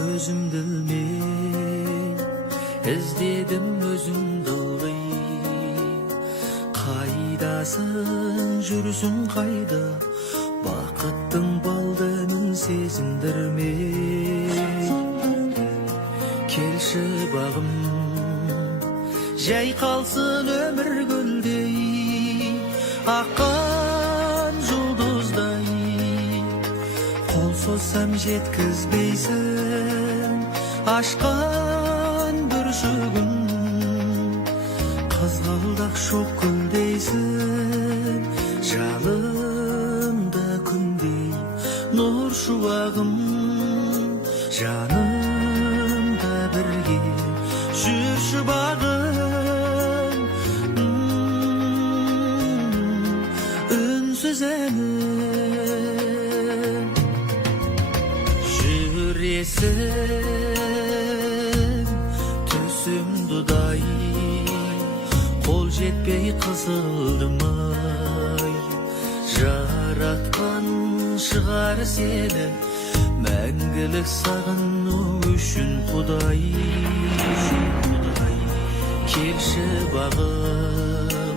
Көзімді ілмей іздедім өзіңді ылғи. Қайдасың, жүрсің қайда, бақыттың балдымын сезіндірмей. Келші бағым, жай қалсын өмір гүлдей, аққан жұлдыздай. Қол созсам жеткізбейсің ашқан бүршігін, қызғалдақ шоқ гүлдейсің жалында күндей. Нұр шуағым жанымда бірге жүрші бағым, үнсіз әнім. Жүресің түсім дудай, қол жетпей қысылдым ай. Жаратқан шығар сені мәңгілік сағыну үшін Құдай. Келші бағым,